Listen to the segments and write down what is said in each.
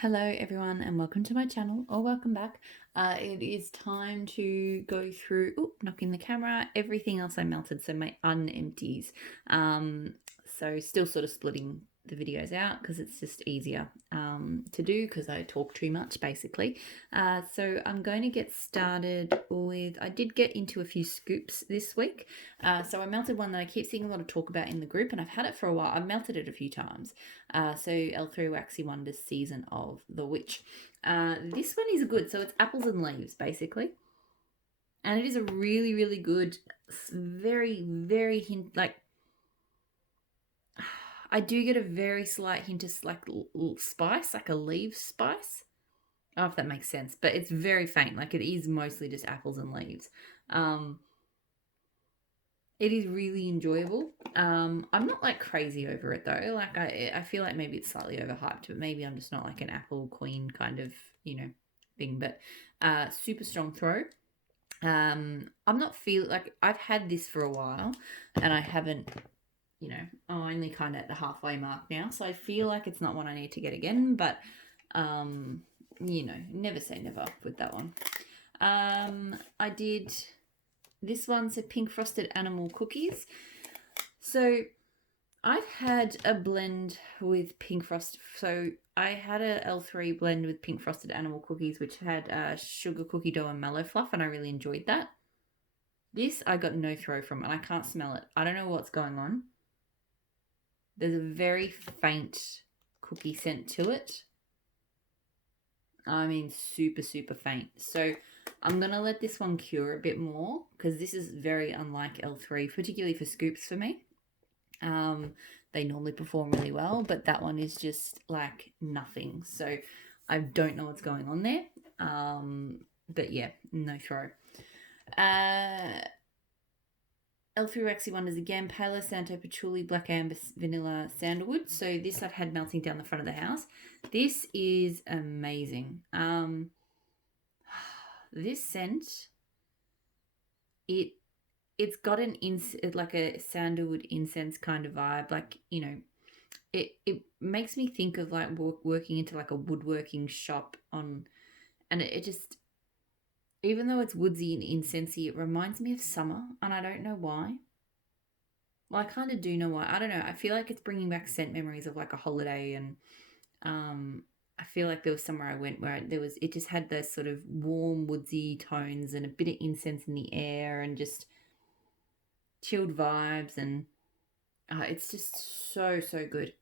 Hello everyone and welcome to my channel, or welcome back. It is time to go through, knocking the camera, everything else I melted, so my unempties. So still sort of splitting the videos out because it's just easier to do because I talk too much basically. So I'm going to get started with, I did get into a few scoops this week. So I melted one that I keep seeing a lot of talk about in the group, and I've had it for a while. I've melted it a few times. So L3 Waxy Wonders Season of the Witch. This one is good. So it's apples and leaves basically. And it is a really, really good, very, very hint, like, I do get a very slight hint of like spice, like a leaf spice. I don't know if that makes sense, but it's very faint. Like it is mostly just apples and leaves. It is really enjoyable. I'm not like crazy over it though. Like I feel like maybe it's slightly overhyped, but maybe I'm just not like an apple queen kind of, thing. But super strong throw. I'm not feel like I've had this for a while and I haven't, I'm only kind of at the halfway mark now. So I feel like it's not one I need to get again, but never say never with that one. I did this one's a pink frosted animal cookies. So I've had a blend with pink frost. So I had a L3 blend with pink frosted animal cookies, which had sugar cookie dough and mallow fluff, and I really enjoyed that. This I got no throw from, and I can't smell it. I don't know what's going on. There's a very faint cookie scent to it. I mean, super, super faint. So I'm going to let this one cure a bit more because this is very unlike L3, particularly for scoops for me. They normally perform really well, but that one is just like nothing. So I don't know what's going on there. But yeah, no throw. L3 Waxy Wonders again, Palo, Santo, Patchouli, Black Amber, Vanilla, Sandalwood. So this I've had melting down the front of the house. This is amazing. This scent, it's got an like a sandalwood incense kind of vibe. Like, it makes me think of like working into like a woodworking shop and it just, even though it's woodsy and incensey, it reminds me of summer, and I don't know why. Well, I kind of do know why. I don't know. I feel like it's bringing back scent memories of like a holiday, and I feel like there was somewhere I went where it just had those sort of warm woodsy tones and a bit of incense in the air and just chilled vibes, and it's just so, so good.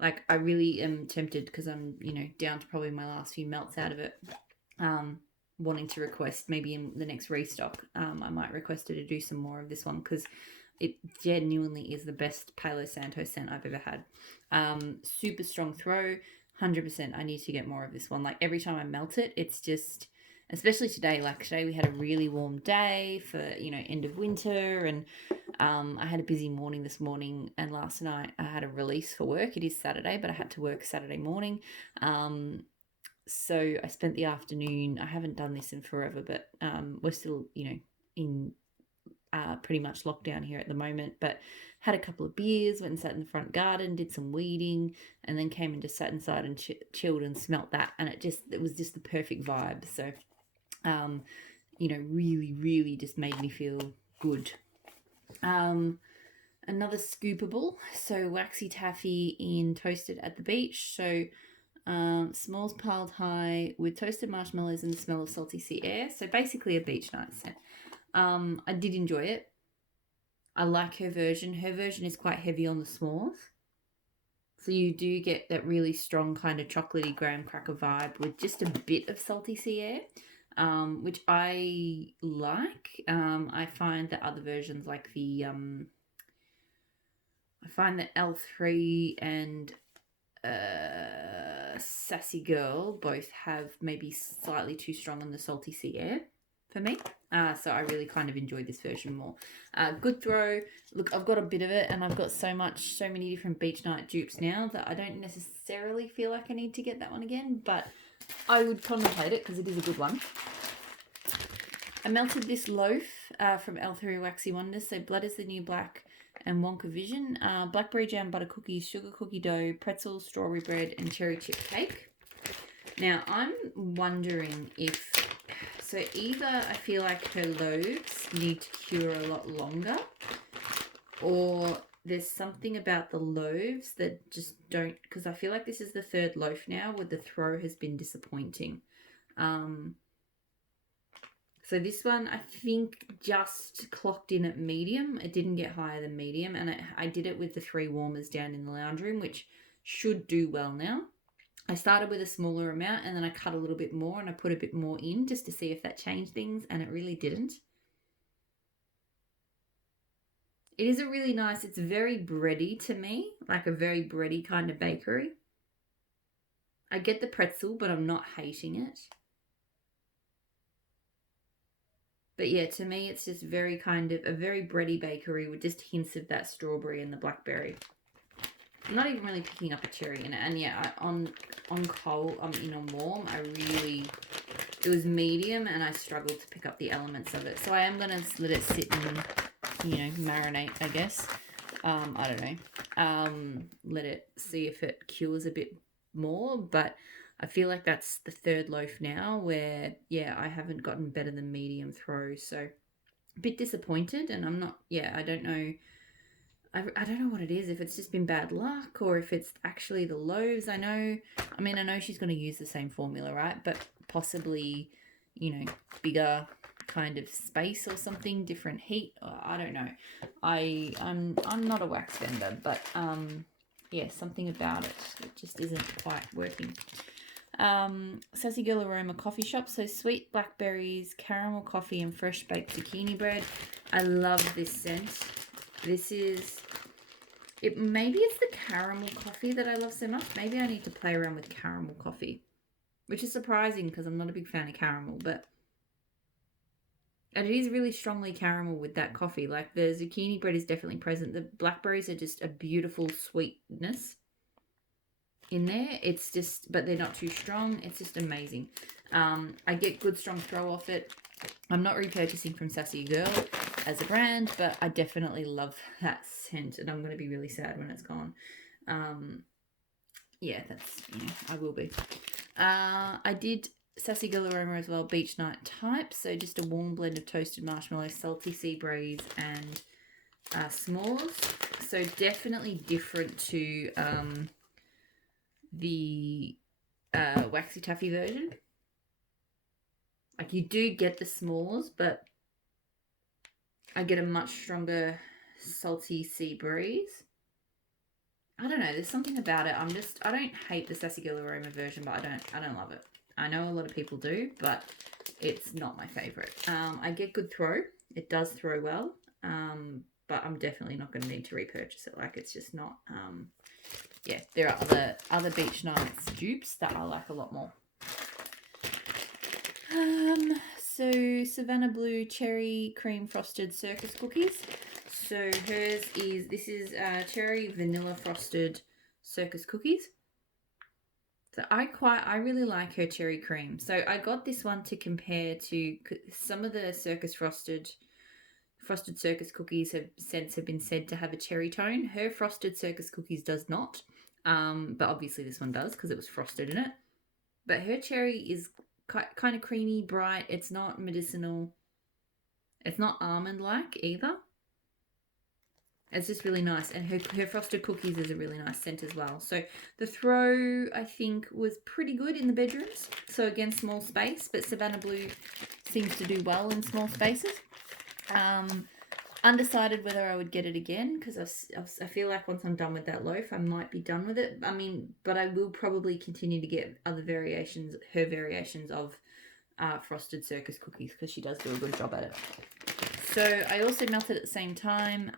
Like I really am tempted because I'm, down to probably my last few melts out of it. Wanting to request maybe in the next restock, I might request her to do some more of this one because it genuinely is the best Palo Santo scent I've ever had. Super strong throw, 100%. I need to get more of this one. Like every time I melt it, it's just, especially today. Like today we had a really warm day for end of winter, and I had a busy morning this morning, and last night I had a release for work. It is Saturday, but I had to work Saturday morning. So I spent the afternoon. I haven't done this in forever, but we're still, in pretty much lockdown here at the moment. But had a couple of beers, went and sat in the front garden, did some weeding, and then came and just sat inside and chilled and smelt that, and it was just the perfect vibe. So, really, really just made me feel good. Another scoopable. So Waxy Taffy in Toasted at the Beach. So s'mores piled high with toasted marshmallows and the smell of salty sea air. So basically a beach night scent. I did enjoy it. I like her version. Her version is quite heavy on the s'mores. So you do get that really strong kind of chocolatey graham cracker vibe with just a bit of salty sea air, which I like. I find that other versions like the I find that L3 and Sassy Girl both have maybe slightly too strong on the salty sea air for me. So I really kind of enjoyed this version more. Good throw. Look, I've got a bit of it, and I've got so many different beach night dupes now that I don't necessarily feel like I need to get that one again, but I would contemplate it because it is a good one. I melted this loaf from L3 Waxy Wonders. So Blood is the New Black and Wonka Vision. Blackberry jam butter cookies, sugar cookie dough, pretzels, strawberry bread, and cherry chip cake. Now, I'm wondering if... So either I feel like her loaves need to cure a lot longer, or there's something about the loaves that just don't... Because I feel like this is the third loaf now where the throw has been disappointing. So this one, I think, just clocked in at medium. It didn't get higher than medium. And I did it with the 3 warmers down in the lounge room, which should do well now. I started with a smaller amount and then I cut a little bit more and I put a bit more in just to see if that changed things, and it really didn't. It is a really nice, it's very bready to me, like a very bready kind of bakery. I get the pretzel, but I'm not hating it. But yeah, to me, it's just very kind of a very bready bakery with just hints of that strawberry and the blackberry. I'm not even really picking up a cherry in it. And yeah, on cold, on warm, it was medium and I struggled to pick up the elements of it. So I am going to let it sit and, marinate, I guess. I don't know. Let it see if it cures a bit more. But I feel like that's the third loaf now where, yeah, I haven't gotten better than medium throw. So a bit disappointed, and I'm not, I don't know. I don't know what it is, if it's just been bad luck or if it's actually the loaves. I know she's going to use the same formula, right? But possibly, bigger kind of space or something, different heat. I don't know. I'm not a wax vendor, but something about it. It just isn't quite working. Sassy Girl Aroma Coffee Shop. So sweet blackberries, caramel coffee, and fresh baked zucchini bread. I love this scent. This is... maybe it's the caramel coffee that I love so much. Maybe I need to play around with caramel coffee, which is surprising because I'm not a big fan of caramel, but it is really strongly caramel with that coffee. Like the zucchini bread is definitely present. The blackberries are just a beautiful sweetness in there. It's just, but they're not too strong. It's just amazing. I get good strong throw off it. I'm not repurchasing from Sassy Girl as a brand, but I definitely love that scent, and I'm going to be really sad when it's gone. That's, I will be. I did Sassy Girl Aroma as well, Beach Night Type, so just a warm blend of toasted marshmallow, salty sea breeze, and s'mores. So definitely different to the Waxy Taffy version. Like, you do get the s'mores, but I get a much stronger salty sea breeze. I don't know, there's something about it. I don't hate the Sassy Girl Aroma version, but I don't love it. I know a lot of people do, but it's not my favorite. I get good throw. It does throw well, but I'm definitely not going to need to repurchase it. Like, it's just not... there are other Beach Nights dupes that I like a lot more. So Savannah Blue Cherry Cream Frosted Circus Cookies. So this is cherry vanilla frosted circus cookies. So I really like her cherry cream. So I got this one to compare to some of the frosted circus cookies have been said to have a cherry tone. Her frosted circus cookies does not. But obviously this one does because it was frosted in it. But her cherry is kind of creamy, bright. It's not medicinal. It's not almond-like either. It's just really nice. And her frosted cookies is a really nice scent as well. So the throw, I think, was pretty good in the bedrooms. So again, small space. But Savannah Blue seems to do well in small spaces. Undecided whether I would get it again because I feel like once I'm done with that loaf, I might be done with it. But I will probably continue to get her variations of frosted circus cookies because she does do a good job at it. So I also melted at the same time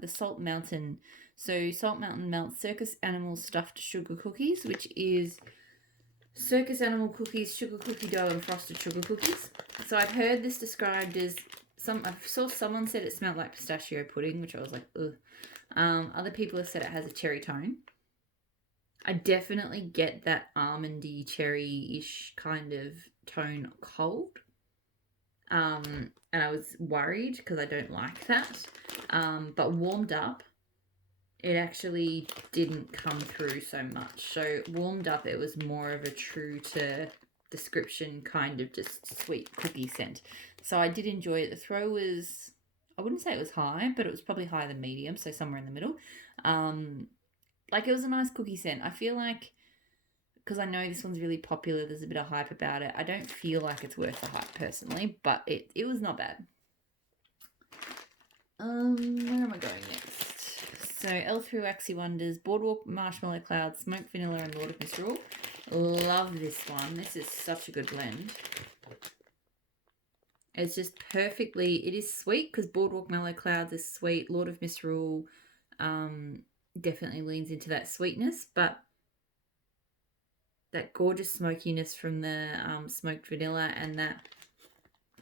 the Salt Mountain. So Salt Mountain melts circus animal stuffed sugar cookies, which is circus animal cookies, sugar cookie dough, and frosted sugar cookies. So I've heard this described as I saw someone said it smelled like pistachio pudding, which I was like, ugh. Other people have said it has a cherry tone. I definitely get that almondy, cherry-ish kind of tone cold. And I was worried because I don't like that. But warmed up, it actually didn't come through so much. So warmed up, it was more of a true to description kind of just sweet cookie scent. So I did enjoy it. The throw was, I wouldn't say it was high, but it was probably higher than medium, so somewhere in the middle. Like it was a nice cookie scent. I feel like, because I know this one's really popular, there's a bit of hype about it. I don't feel like it's worth the hype personally, but it was not bad. Where am I going next? So L3 Waxy Wonders, Boardwalk Marshmallow Cloud, Smoked Vanilla, and Lord of Misrule. Love this one. This is such a good blend. It's just perfectly, it is sweet because Boardwalk Mellow Clouds is sweet. Lord of Misrule definitely leans into that sweetness, but that gorgeous smokiness from the smoked vanilla and that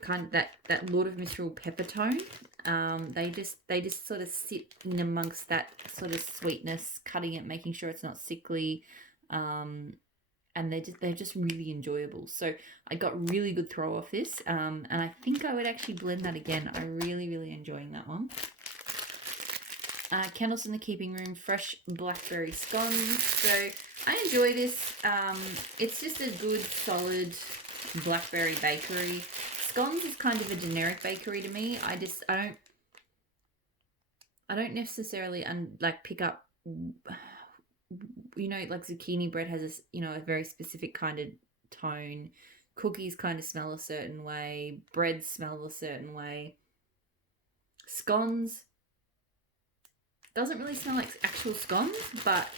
kind of that Lord of Misrule pepper tone. They just sort of sit in amongst that sort of sweetness, cutting it, making sure it's not sickly, and they're just really enjoyable. So I got really good throw off this, and I think I would actually blend that again. I'm really enjoying that one. Candles in the Keeping Room, fresh blackberry scones. So I enjoy this. It's just a good solid blackberry bakery. Scones is kind of a generic bakery to me. I don't necessarily pick up, you know, like zucchini bread has a very specific kind of tone. Cookies kind of smell a certain way. Breads smell a certain way. Scones doesn't really smell like actual scones, but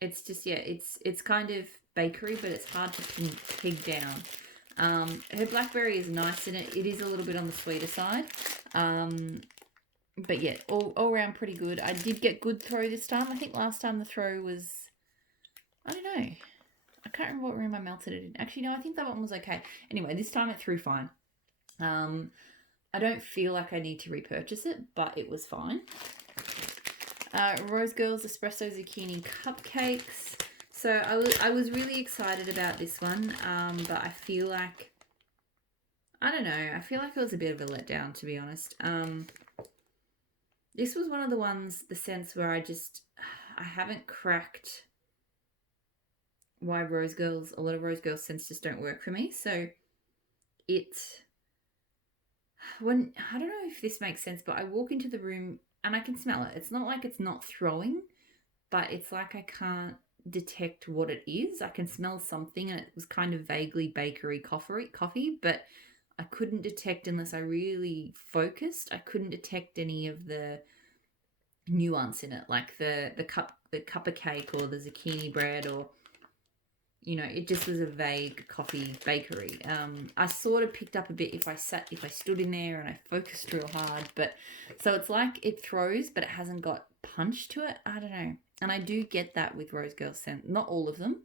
it's just, yeah, it's kind of bakery, but it's hard to peg down. Her blackberry is nice in it. It is a little bit on the sweeter side. But yeah, all around pretty good. I did get good throw this time. I think last time the throw was, I don't know. I can't remember what room I melted it in. Actually, no, I think that one was okay. Anyway, this time it threw fine. I don't feel like I need to repurchase it, but it was fine. Rose Girls Espresso Zucchini Cupcakes. So I was really excited about this one, but I feel like, I don't know, I feel like it was a bit of a letdown, to be honest. This was one of the ones, the scents where I haven't cracked why a lot of Rose Girls scents just don't work for me. So I don't know if this makes sense, but I walk into the room and I can smell it. It's not like it's not throwing, but it's like I can't detect what it is. I can smell something, and it was kind of vaguely bakery coffee, but I couldn't detect, unless I really focused, I couldn't detect any of the nuance in it, like the cup of cake or the zucchini bread, or, you know, it just was a vague coffee bakery. I sort of picked up a bit if I stood in there and I focused real hard, but so it's like it throws, but it hasn't got punch to it. I don't know. And I do get that with Rose Girl scent. Not all of them,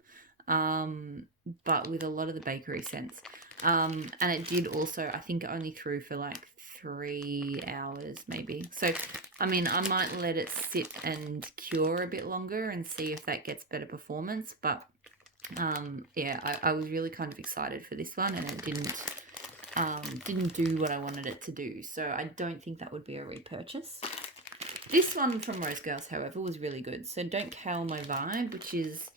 but with a lot of the bakery scents. And it did also, I think it only threw for like 3 hours maybe. So, I mean, I might let it sit and cure a bit longer and see if that gets better performance. But yeah, I was really kind of excited for this one, and it didn't do what I wanted it to do. So I don't think that would be a repurchase. This one from Rose Girls, however, was really good. So Don't Kale My Vibe, which is,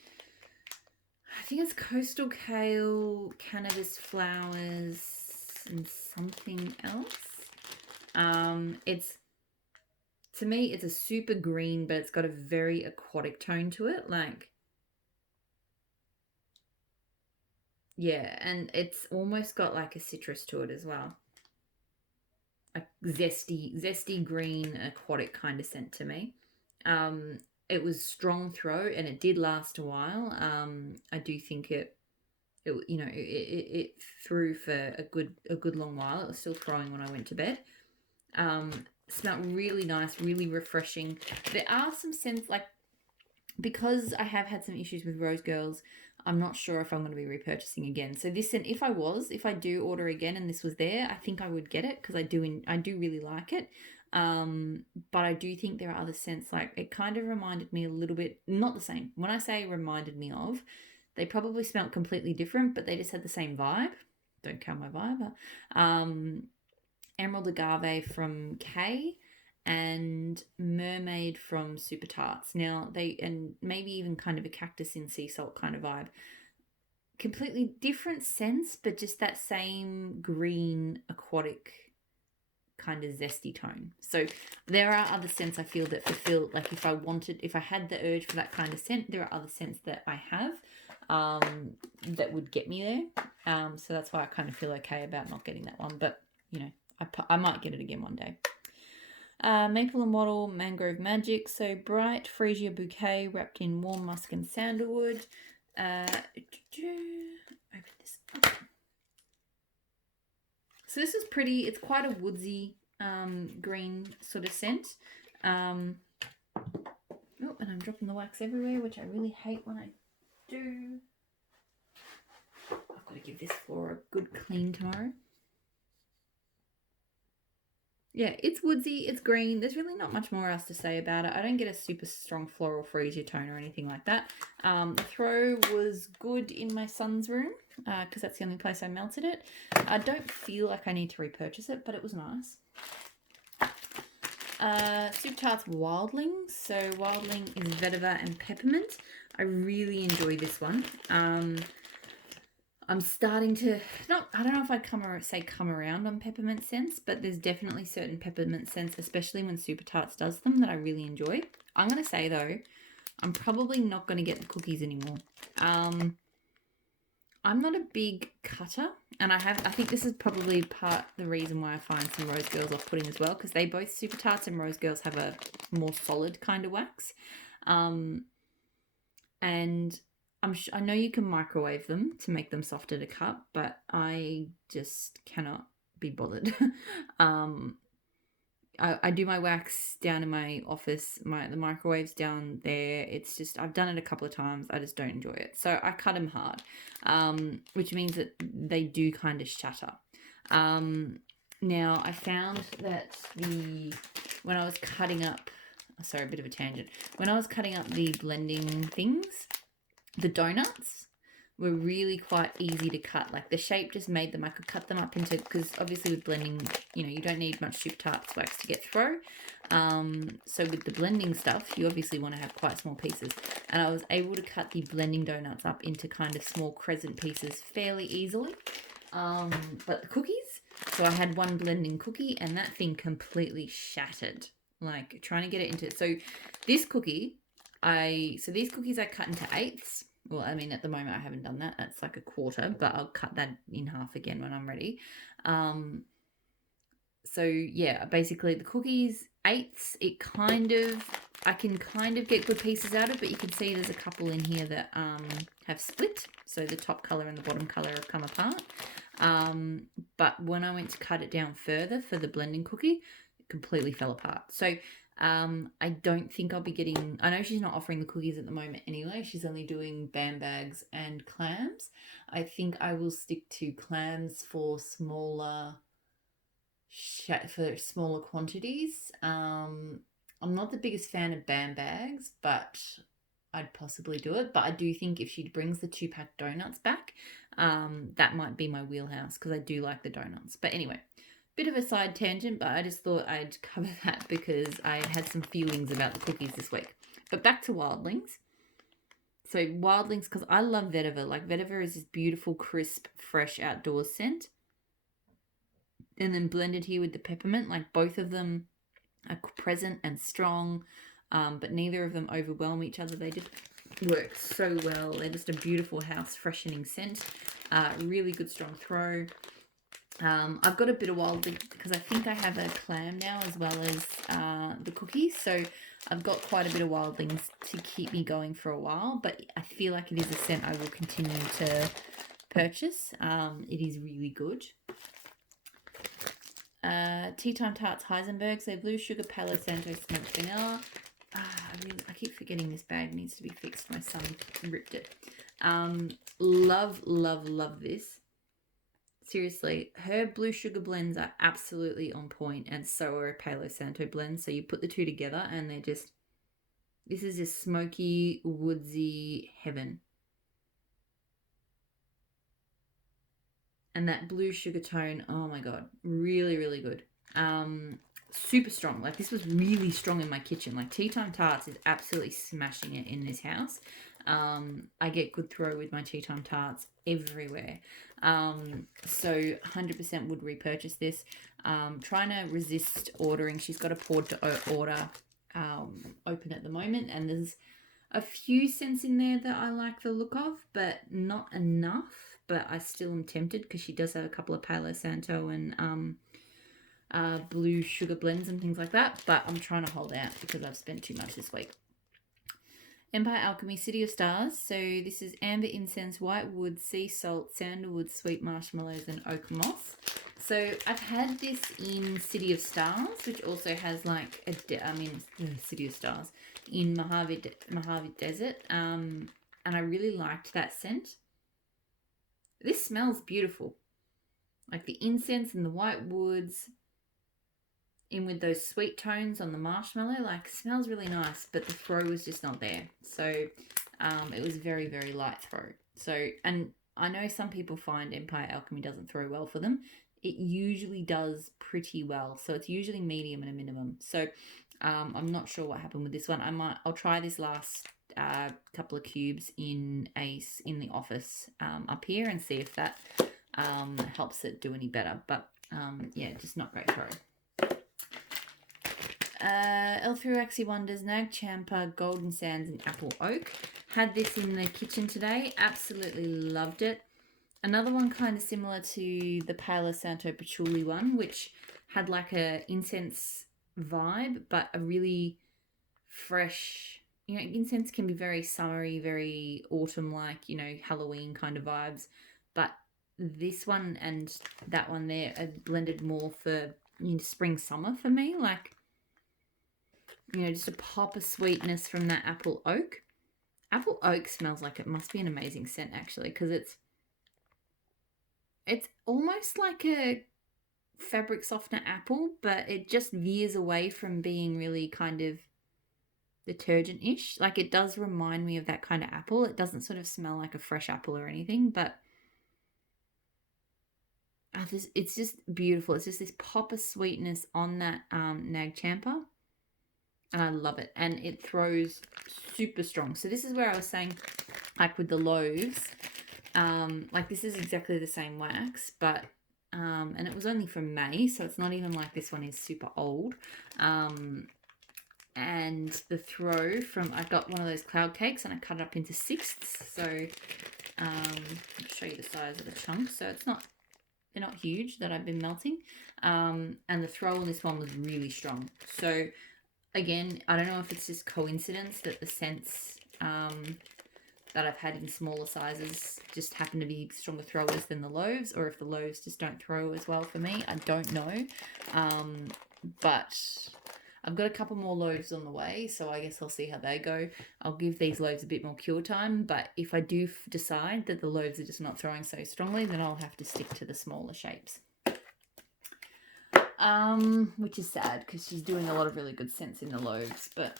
I think it's coastal kale, cannabis flowers, and something else. To me, it's a super green, but it's got a very aquatic tone to it. Like, yeah, and it's almost got like a citrus to it as well. A zesty green aquatic kind of scent to me. It was strong throw, and it did last a while. I do think it threw for a good long while. It was still throwing when I went to bed. Smelled really nice, really refreshing. There are some scents, like, because I have had some issues with Rose Girls, I'm not sure if I'm going to be repurchasing again. So this scent, if I do order again and this was there, I think I would get it, because I do really like it. But I do think there are other scents, like, it kind of reminded me a little bit, not the same. When I say reminded me of, they probably smelled completely different, but they just had the same vibe. Don't count my vibe. Emerald Agave from Kay, and Mermaid from Super Tarts. Now and maybe even kind of a Cactus in sea salt kind of vibe. Completely different scents, but just that same green aquatic kind of zesty tone. So there are other scents I feel that fulfill, like if I had the urge for that kind of scent, there are other scents that I have that would get me there. So that's why I kind of feel okay about not getting that one. But, you know, I might get it again one day. Maple and Wattle, Mangrove Magic. So Bright Freesia Bouquet wrapped in warm musk and sandalwood. Open this up. So this is pretty. It's quite a woodsy green sort of scent. Oh, and I'm dropping the wax everywhere, which I really hate when I do. I've got to give this floor a good clean tomorrow. Yeah, it's woodsy, it's green. There's really not much more else to say about it. I don't get a super strong floral freesia tone or anything like that. The throw was good in my son's room because that's the only place I melted it. I don't feel like I need to repurchase it, but it was nice. Super Tarts Wildling. So Wildling is vetiver and peppermint. I really enjoy this one. I'm starting to, I don't know if I'd come around on peppermint scents, but there's definitely certain peppermint scents, especially when Super Tarts does them, that I really enjoy. I'm going to say, though, I'm probably not going to get the cookies anymore. I'm not a big cutter, and I think this is probably part the reason why I find some Rose Girls off-putting as well, because they both, Super Tarts and Rose Girls, have a more solid kind of wax. And I know you can microwave them to make them softer to cut, but I just cannot be bothered. I do my wax down in my office. The microwave's down there. It's just, I've done it a couple of times. I just don't enjoy it. So I cut them hard, which means that they do kind of shatter. Now I found that when I was cutting up, sorry, a bit of a tangent. When I was cutting up the blending things, the donuts were really quite easy to cut. Like the shape just made them, I could cut them up into, because obviously with blending, you know, you don't need much Super Tarts wax to get through. So with the blending stuff, you obviously want to have quite small pieces. And I was able to cut the blending donuts up into kind of small crescent pieces fairly easily. But the cookies, so I had one blending cookie and that thing completely shattered. Like trying to get it into, so this cookie, these cookies I cut into eighths. Well, I mean, at the moment I haven't done that. That's like a quarter, but I'll cut that in half again when I'm ready. So yeah, basically the cookies, eighths, I can kind of get good pieces out of, but you can see there's a couple in here that have split. So the top color and the bottom color have come apart. But when I went to cut it down further for the blending cookie, it completely fell apart. So I don't think I'll be getting, I know she's not offering the cookies at the moment anyway. She's only doing bam bags and clams. I think I will stick to clams for smaller quantities. I'm not the biggest fan of bam bags, but I'd possibly do it. But I do think if she brings the 2-pack donuts back, that might be my wheelhouse because I do like the donuts. But anyway, bit of a side tangent, but I just thought I'd cover that because I had some feelings about the cookies this week. But back to Wildlings. So Wildlings, because I love vetiver. Like vetiver is this beautiful, crisp, fresh outdoors scent. And then blended here with the peppermint, like both of them are present and strong, but neither of them overwhelm each other. They just work so well. They're just a beautiful house freshening scent. Really good strong throw. I've got a bit of Wildling because I think I have a clam now as well as the cookies. So I've got quite a bit of Wildlings to keep me going for a while, but I feel like it is a scent I will continue to purchase. It is really good. Tea Time Tarts Heisenberg. So blue sugar, Palo, Santo, smoked vanilla. I keep forgetting this bag needs to be fixed. My son ripped it. Love, love, love this. Seriously, her blue sugar blends are absolutely on point, and so are Palo Santo blends. So you put the two together and they're just, this is just smoky, woodsy heaven. And that blue sugar tone, oh my God, really, really good. super strong. Like, this was really strong in my kitchen. Like, Tea Time Tarts is absolutely smashing it in this house. I get good throw with my Tea Time Tarts everywhere. So 100% would repurchase this. Trying to resist ordering. She's got a poured to order open at the moment, and there's a few scents in there that I like the look of, but not enough. But I still am tempted because she does have a couple of Palo Santo and blue sugar blends and things like that. But I'm trying to hold out because I've spent too much this week. Empire Alchemy City of Stars. So this is amber incense, white wood, sea salt, sandalwood, sweet marshmallows, and oak moss. So I've had this in City of Stars, which also has like City of Stars in Mojave Desert. And I really liked that scent. This smells beautiful. Like the incense and the white woods in with those sweet tones on the marshmallow, like, smells really nice, but the throw was just not there. So it was very, very light throw. So, and I know some people find Empire Alchemy doesn't throw well for them. It usually does pretty well. So it's usually medium and a minimum. So I'm not sure what happened with this one. I'll try this last couple of cubes in the office up here and see if that helps it do any better. But yeah, just not great throw. L3 Waxy Wonders, Nag Champa, Golden Sands, and Apple Oak. Had this in the kitchen today. Absolutely loved it. Another one kind of similar to the Palo Santo Patchouli one, which had like a incense vibe, but a really fresh, incense can be very summery, very autumn-like, Halloween kind of vibes. But this one and that one there are blended more for spring, summer for me. Like, just a pop of sweetness from that apple oak. Apple oak smells like it must be an amazing scent, actually, because it's almost like a fabric softener apple, but it just veers away from being really kind of detergent-ish. Like, it does remind me of that kind of apple. It doesn't sort of smell like a fresh apple or anything, but it's just beautiful. It's just this pop of sweetness on that Nag Champa. And I love it. And it throws super strong. So this is where I was saying, like with the loaves, like this is exactly the same wax, but, and it was only from May, so it's not even like this one is super old. And the throw from, I got one of those cloud cakes and I cut it up into sixths. So, I'll show you the size of the chunks. So they're not huge that I've been melting. And the throw on this one was really strong. So, again, I don't know if it's just coincidence that the scents that I've had in smaller sizes just happen to be stronger throwers than the loaves, or if the loaves just don't throw as well for me. I don't know. But I've got a couple more loaves on the way, so I guess I'll see how they go. I'll give these loaves a bit more cure time, but if I do decide that the loaves are just not throwing so strongly, then I'll have to stick to the smaller shapes. Which is sad because she's doing a lot of really good scents in the loaves. But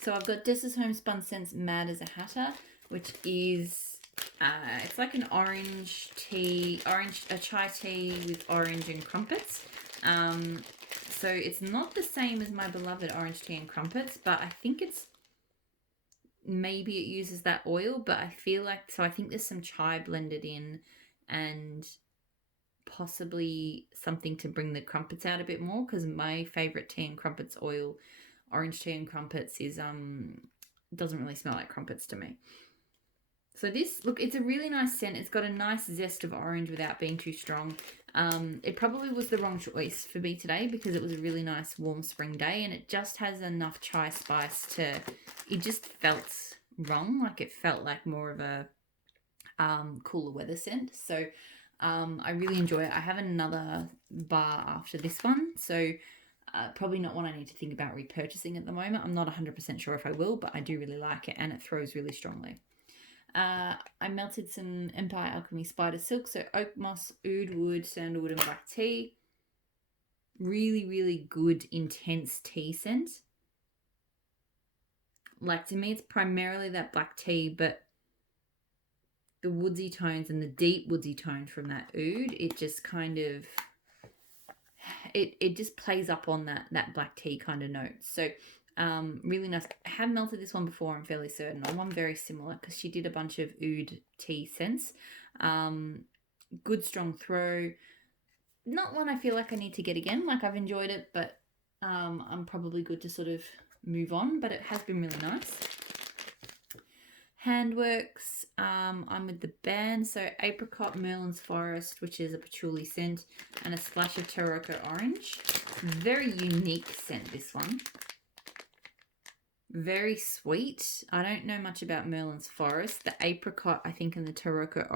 so I've got Dessa's Homespun Scents Mad as a Hatter, which is it's like an a chai tea with orange and crumpets. So it's not the same as my beloved orange tea and crumpets, but I think maybe it uses that oil, but I feel like, so I think there's some chai blended in and possibly something to bring the crumpets out a bit more, because my favorite tea and crumpets oil, orange tea and crumpets, is doesn't really smell like crumpets to me. So this, look, it's a really nice scent. It's got a nice zest of orange without being too strong. It probably was the wrong choice for me today because it was a really nice warm spring day, and it just has enough chai spice to, it just felt wrong. Like, it felt like more of a cooler weather scent. So I really enjoy it. I have another bar after this one, so probably not one I need to think about repurchasing at the moment. I'm not 100% sure if I will, but I do really like it, and it throws really strongly. I melted some Empire Alchemy Spider Silk, so oak moss, oud wood, sandalwood, and black tea. Really, really good, intense tea scent. Like, to me, it's primarily that black tea, but the woodsy tones and the deep woodsy tone from that oud, it just kind of it just plays up on that black tea kind of note. So really nice. I have melted this one before, I'm fairly certain, on one very similar, because she did a bunch of oud tea scents. Good strong throw. Not one I feel like I need to get again. Like, I've enjoyed it, but I'm probably good to sort of move on, but it has been really nice. Handworks, I'm with the band, so Apricot, Merlin's Forest, which is a patchouli scent, and a splash of Taroko Orange. Very unique scent, this one. Very sweet. I don't know much about Merlin's Forest. The Apricot, I think, and the Taroko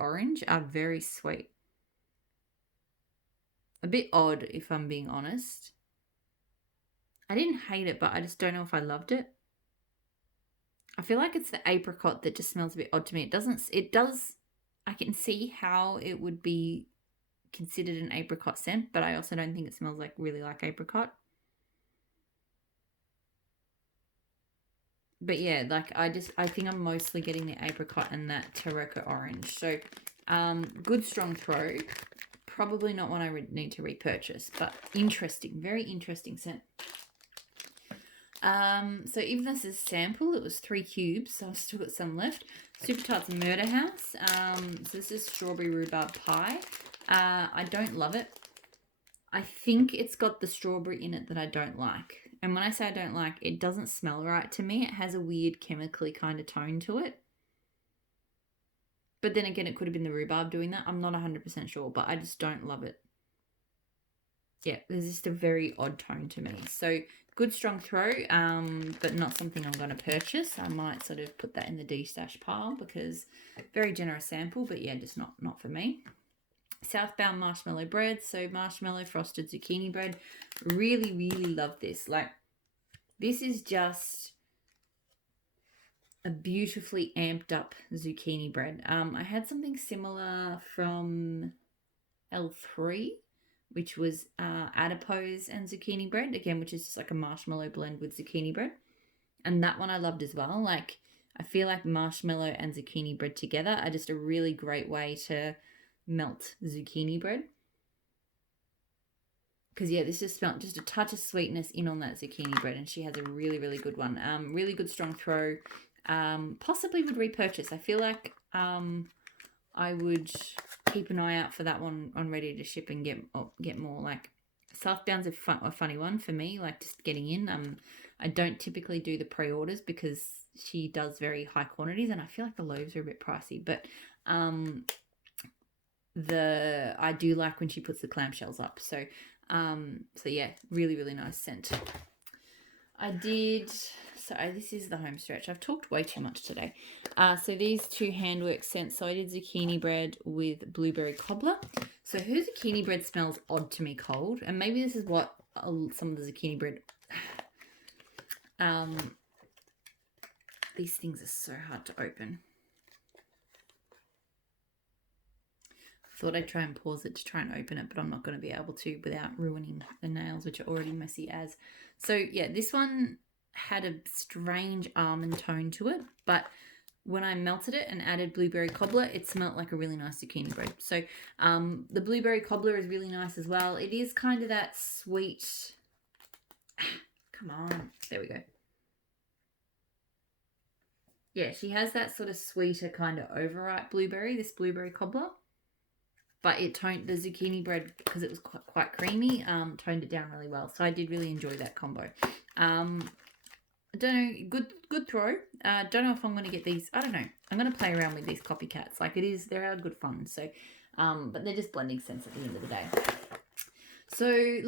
Orange are very sweet. A bit odd, if I'm being honest. I didn't hate it, but I just don't know if I loved it. I feel like it's the apricot that just smells a bit odd to me. It does, I can see how it would be considered an apricot scent, but I also don't think it smells really like apricot. But yeah, I think I'm mostly getting the apricot and that Taroko Orange. So, good strong throw. Probably not one I would need to repurchase, but interesting, very interesting scent. So even this is a sample, it was 3 cubes, so I've still got some left. Super Tarts Murder House. So this is Strawberry Rhubarb Pie. I don't love it. I think it's got the strawberry in it that I don't like. And when I say I don't like, it doesn't smell right to me. It has a weird chemically kind of tone to it. But then again, it could have been the rhubarb doing that. I'm not 100% sure, but I just don't love it. Yeah, there's just a very odd tone to me. So good strong throw, but not something I'm going to purchase. I might sort of put that in the D-stash pile because very generous sample, but yeah, just not for me. Southbound marshmallow bread. So marshmallow frosted zucchini bread. Really, really love this. Like, this is just a beautifully amped up zucchini bread. I had something similar from L3, which was adipose and zucchini bread, again, which is just like a marshmallow blend with zucchini bread. And that one I loved as well. Like, I feel like marshmallow and zucchini bread together are just a really great way to melt zucchini bread. Because, yeah, this just smelled just a touch of sweetness in on that zucchini bread, and she has a really, really good one. Really good strong throw. Possibly would repurchase. I feel like I would keep an eye out for that one on ready to ship and get more. Like, Southbound's a funny one for me, like just getting in. I don't typically do the pre-orders because she does very high quantities, and I feel like the loaves are a bit pricey. But I do like when she puts the clamshells up. So yeah, really, really nice scent. This is the home stretch. I've talked way too much today. So these 2 handwork scents. So I did zucchini bread with blueberry cobbler. So her zucchini bread smells odd to me cold. And maybe this is what some of the zucchini bread... these things are so hard to open. Thought I'd try and pause it to try and open it, but I'm not going to be able to without ruining the nails, which are already messy as. So yeah, this one had a strange almond tone to it, but when I melted it and added blueberry cobbler, it smelled like a really nice zucchini bread. So the blueberry cobbler is really nice as well. It is kind of that sweet... Come on. There we go. Yeah, she has that sort of sweeter kind of overripe blueberry, this blueberry cobbler. But it toned the zucchini bread, because it was quite creamy, toned it down really well. So I did really enjoy that combo. I don't know, good throw. Don't know if I'm going to get these. I don't know. I'm going to play around with these copycats. Like, they are good fun. So, but they're just blending scents at the end of the day. So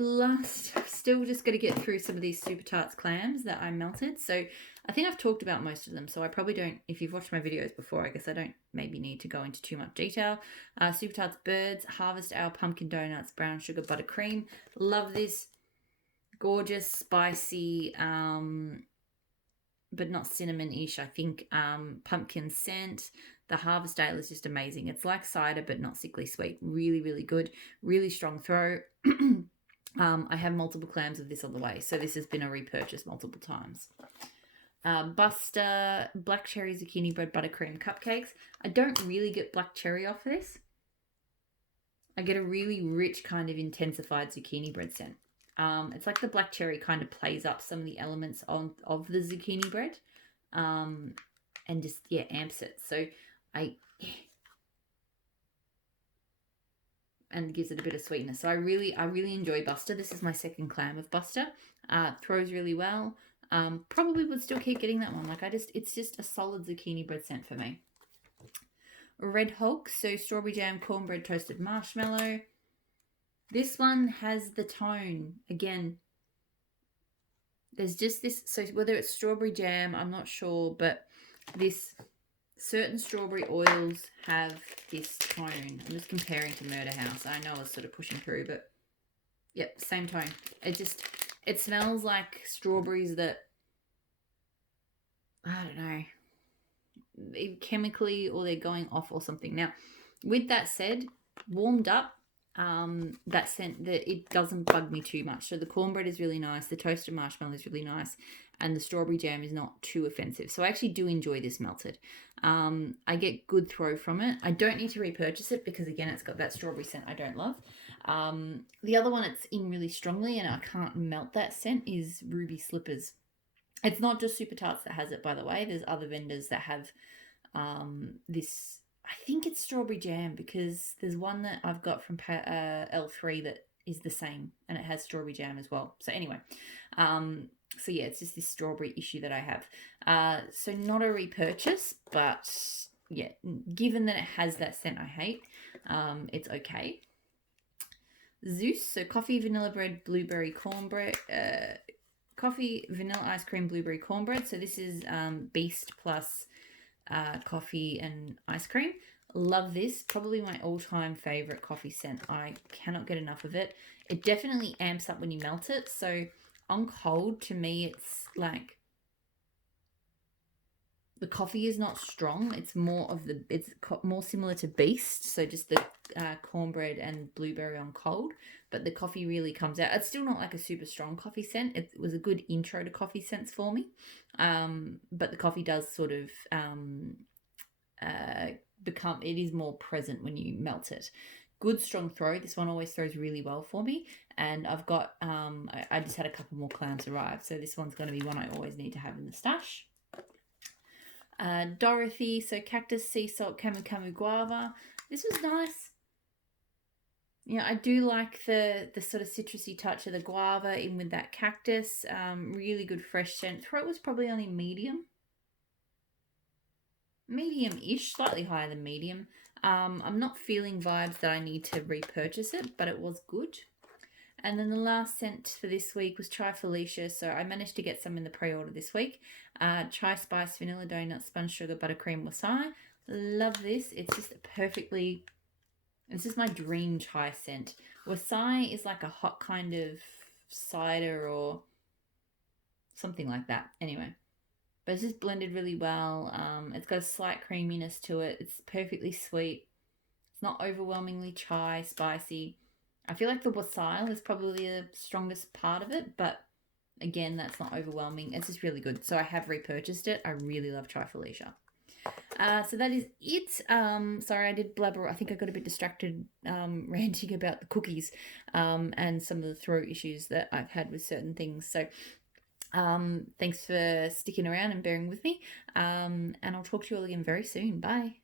still just going to get through some of these Super Tarts clams that I melted. So I think I've talked about most of them. So I probably don't, if you've watched my videos before, I guess I don't maybe need to go into too much detail. Super Tarts Birds, Harvest Ale, Pumpkin Donuts, Brown Sugar Buttercream. Love this. Gorgeous, spicy, but not cinnamon-ish, I think. Pumpkin scent. The Harvest Ale is just amazing. It's like cider, but not sickly sweet. Really, really good. Really strong throw. I have multiple clams of this on the way, so this has been a repurchase multiple times. Buster, black cherry zucchini bread buttercream cupcakes. I don't really get black cherry off this. I get a really rich kind of intensified zucchini bread scent. It's like the black cherry kind of plays up some of the elements of the zucchini bread, and just amps it. So and gives it a bit of sweetness. So I really enjoy Buster. This is my second clam of Buster. Throws really well. Probably would still keep getting that one. It's just a solid zucchini bread scent for me. Red Hulk, so strawberry jam, cornbread, toasted marshmallow. This one has the tone. Again, there's just this, so whether it's strawberry jam, I'm not sure, but this certain strawberry oils have this tone. I'm just comparing to Murder House. I know I was sort of pushing through, but yep, same tone. It smells like strawberries that, I don't know, chemically, or they're going off or something. Now, with that said, warmed up, that scent, that it doesn't bug me too much. So the cornbread is really nice, the toasted marshmallow is really nice, and the strawberry jam is not too offensive. So I actually do enjoy this melted. I get good throw from it. I don't need to repurchase it because, again, it's got that strawberry scent I don't love. The other one it's in really strongly and I can't melt that scent is Ruby Slippers. It's not just Super Tarts that has it, by the way. There's other vendors that have this. I think it's strawberry jam, because there's one that I've got from L3 that is the same, and it has strawberry jam as well. So anyway, so yeah, it's just this strawberry issue that I have. So not a repurchase, but yeah, given that it has that scent I hate, it's okay. Zeus, so coffee, vanilla bread, blueberry cornbread. Coffee, vanilla ice cream, blueberry cornbread. So this is Beast plus coffee and ice cream. Love this. Probably my all-time favorite coffee scent. I cannot get enough of it. It definitely amps up when you melt it. So on cold, to me, it's like the coffee is not strong. It's more similar to Beast. So just the cornbread and blueberry on cold, but the coffee really comes out. It's still not like a super strong coffee scent. It was a good intro to coffee scents for me, but the coffee does sort of become, it is more present when you melt it. Good strong throw. This one always throws really well for me, and I've got I just had a couple more clams arrive, so this one's going to be one I always need to have in the stash. Dorothy, so cactus, sea salt, Kamakamu, guava. This was nice. Yeah, I do like the sort of citrusy touch of the guava in with that cactus. Really good fresh scent. Throat was probably only medium-ish, slightly higher than medium. I'm not feeling vibes that I need to repurchase it, but it was good. And then the last scent for this week was Chai Felicia. So I managed to get some in the pre-order this week. Chai Spice, Vanilla Donut, Sponge Sugar, Buttercream, Waxy. Love this. It's just this is my dream chai scent. Waxy is like a hot kind of cider or something like that. Anyway, but it's just blended really well. It's got a slight creaminess to it. It's perfectly sweet. It's not overwhelmingly chai, spicy. I feel like the wassail is probably the strongest part of it, but again, that's not overwhelming. It's just really good. So I have repurchased it. I really love Chai Felicia. So that is it. Sorry, I did blabber. I think I got a bit distracted ranting about the cookies and some of the throat issues that I've had with certain things. So thanks for sticking around and bearing with me. And I'll talk to you all again very soon. Bye.